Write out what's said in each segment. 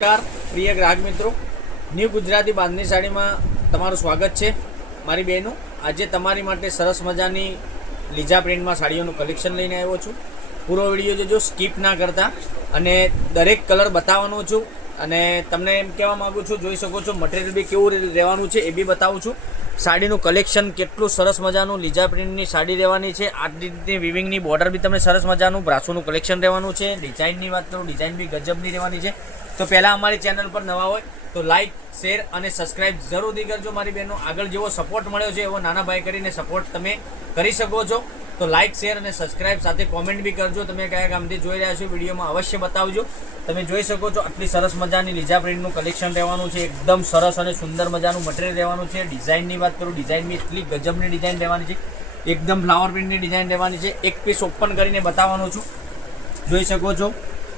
નમસ્કાર પ્રિય ગ્રાહક મિત્રો, ન્યૂ ગુજરાતી બાંધણી સાડીમાં તમારું સ્વાગત છે. મારી બહેનો, આજે તમારી માટે સરસ મજાની લીજા પ્રિન્ટમાં સાડીઓનું કલેક્શન લઈને આવ્યો છું. પૂરો વિડીયો જોજો, સ્કીપ ના કરતા, અને દરેક કલર બતાવવાનો છું. અને તમને એમ કહેવા માગું છું, જોઈ શકો છો મટીરિયલ બી કેવું રહેવાનું છે એ બી બતાવું છું. સાડીનું કલેક્શન કેટલું સરસ મજાનું લીજા પ્રિન્ટની સાડી રહેવાની છે. આ રીતની વિવિંગની બોર્ડર બી તમને સરસ મજાનું બ્રાસોનું કલેક્શન રહેવાનું છે. ડિઝાઇનની વાત કરું, ડિઝાઇન બી ગજબની રહેવાની છે. તો પહેલાં અમારી ચેનલ પર નવા હોય તો લાઇક, શેર અને સબસ્ક્રાઇબ જરૂરથી કરજો. મારી બહેનો, આગળ જેવો સપોર્ટ મળ્યો છે એવો નાના ભાઈ કરીને સપોર્ટ તમે કરી શકો છો. તો લાઇક, શેર અને સબસ્ક્રાઇબ સાથે કોમેન્ટ બી કરજો. તમે કયા ગામથી જોઈ રહ્યા છો વિડીયોમાં અવશ્ય બતાવજો. તમે જોઈ શકો છો આટલી સરસ મજાની લીજા પ્રિન્ટનું કલેક્શન રહેવાનું છે. એકદમ સરસ અને સુંદર મજાનું મટીરિયલ રહેવાનું છે. ડિઝાઇનની વાત કરું, ડિઝાઇન બી એટલી ગજબની ડિઝાઇન રહેવાની છે. એકદમ ફ્લાવર પ્રિન્ટની ડિઝાઇન રહેવાની છે. એક પીસ ઓપન કરીને બતાવવાનું છું, જોઈ શકો છો.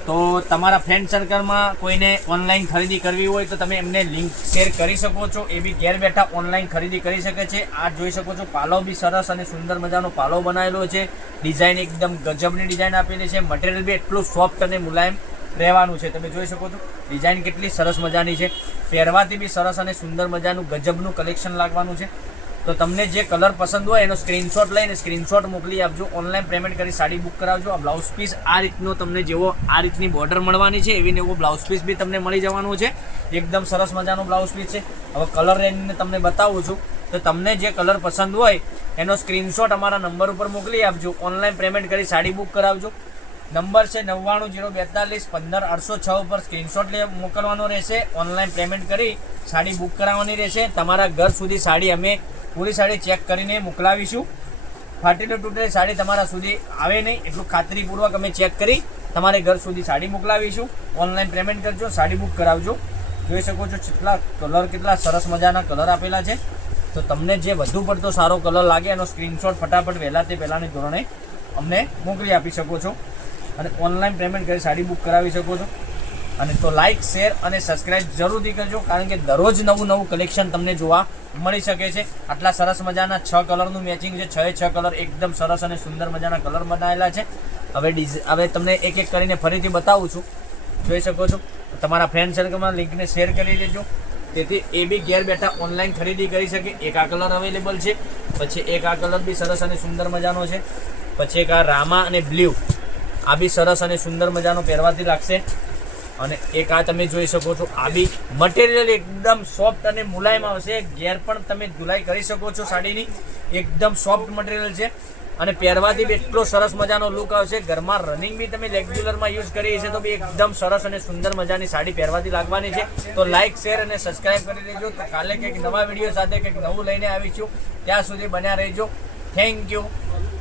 તો તમારા ફ્રેન્ડ સર્કલમાં કોઈને ઓનલાઈન ખરીદી કરવી હોય તો તમે એમને લિંક શેર કરી શકો છો. એ બી ઘેર બેઠા ઓનલાઈન ખરીદી કરી શકે છે. આ જોઈ શકો છો, પાલો બી સરસ અને સુંદર મજાનો પાલો બનાવેલો છે. ડિઝાઇન એકદમ ગજબની ડિઝાઇન આપેલી છે. મટીરિયલ બી એટલું સોફ્ટ અને મુલાયમ રહેવાનું છે. તમે જોઈ શકો છો ડિઝાઇન કેટલી સરસ મજાની છે. પહેરવાથી બી સરસ અને સુંદર મજાનું ગજબનું કલેક્શન લાગવાનું છે. તો તમને જે કલર પસંદ હોય એનો સ્ક્રીનશોટ લઈને સ્ક્રીનશોટ મોકલી આપજો. ઓનલાઈન પેમેન્ટ કરી સાડી બુક કરાવજો. આ બ્લાઉઝ પીસ આ રીતનો તમને જેવો આ રીતની બોર્ડર મળવાની છે એવી એવો બ્લાઉઝ પીસ બી તમને મળી જવાનું છે. એકદમ સરસ મજાનો બ્લાઉઝ પીસ છે. હવે કલર રેન્જને તમને બતાવું છું. તો તમને જે કલર પસંદ હોય એનો સ્ક્રીનશોટ અમારા નંબર ઉપર મોકલી આપજો. ઓનલાઈન પેમેન્ટ કરી સાડી બુક કરાવજો. નંબર છે 9902415806 ઉપર સ્ક્રીનશોટ મોકલવાનો રહેશે. ઓનલાઈન પેમેન્ટ કરી સાડી બુક કરાવવાની રહેશે. તમારા ઘર સુધી સાડી અમે પૂરી સાડી ચેક કરીને મોકલાવીશું. ફાટેલી તૂટેલી સાડી તમારા સુધી આવે નહીં એટલું ખાતરીપૂર્વક અમે ચેક કરી તમારે ઘર સુધી સાડી મોકલાવીશું. ઓનલાઈન પેમેન્ટ કરજો, સાડી બુક કરાવજો. જોઈ શકો છો કેટલા સરસ મજાના કલર આપેલા છે. તો તમને જે વધુ પડતો સારો કલર લાગે એનો સ્ક્રીનશોટ ફટાફટ વહેલા તે પહેલાંની ધોરણે અમને મોકલી આપી શકો છો. અને ઓનલાઈન પેમેન્ટ કરી સાડી બુક કરાવી શકો છો. અને તો લાઇક, શેર અને સબસ્ક્રાઇબ જરૂરથી કરજો, કારણ કે દરરોજ નવું કલેક્શન તમને જોવા મળી શકે છે. આટલા સરસ મજાના 6 કલરનું મેચિંગ છે. 6 કલર એકદમ સરસ અને સુંદર મજાના કલર બનાવેલા છે. હવે તમને એક એક કરીને ફરીથી બતાવું છું, જોઈ શકો છો. તમારા ફ્રેન્ડ સર્કલમાં લિંકને શેર કરી દેજો, તેથી એ બી ઘેર બેઠા ઓનલાઈન ખરીદી કરી શકે. એક આ કલર અવેલેબલ છે, પછી એક આ કલર બી સરસ અને સુંદર મજાનો છે, પછી એક આ રામા અને બ્લુ, આ બી સરસ અને સુંદર મજાનો પહેરવાથી લાગશે. અને એક આ તમે જોઈ શકો છો, આ બી મટીરિયલ એકદમ સોફ્ટ અને મુલાયમ આવશે. ઘેર પણ તમે ધુલાઈ કરી શકો છો. સાડીની એકદમ સોફ્ટ મટીરિયલ છે અને પહેરવાથી બી એટલો સરસ મજાનો લુક આવશે. ઘરમાં રનિંગ બી તમે રેગ્યુલરમાં યુઝ કરી છે તો બી એકદમ સરસ અને સુંદર મજાની સાડી પહેરવાથી લાગવાની છે. તો લાઇક, શેર અને સબસ્ક્રાઇબ કરી દેજો. તો કાલે કંઈક નવા વિડીયો સાથે કંઈક નવું લઈને આવીશું. ત્યાં સુધી બન્યા રહેજો. Thank you.